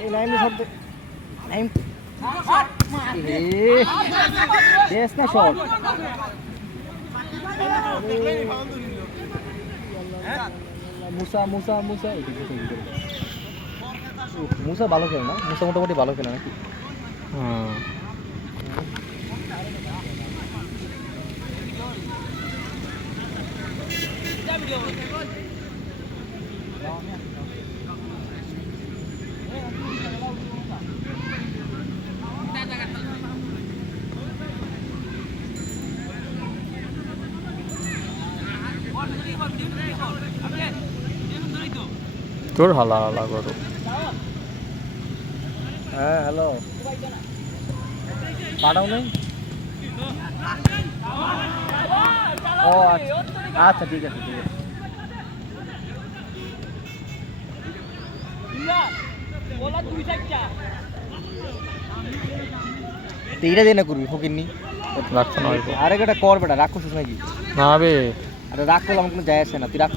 এই লাইনে শট নাইম দেশ না শট মুসা মুসা মুসা মুসা ভালো খেলে না মুসা মোটামুটি ভালো খেলে নাকি তোর হালা হালা করো। হ্যাঁ হ্যালো পাঠাও নেই ও আচ্ছা ঠিক আছে ঠিক আছে এইটা দিয়ে না করবি ফকিরনি রাখছো না আরে একটা কর বেটা রাগ করছিস নাকি না বে আরে রাগ করলে আমার কোনো যায় আসে না তুই রাগ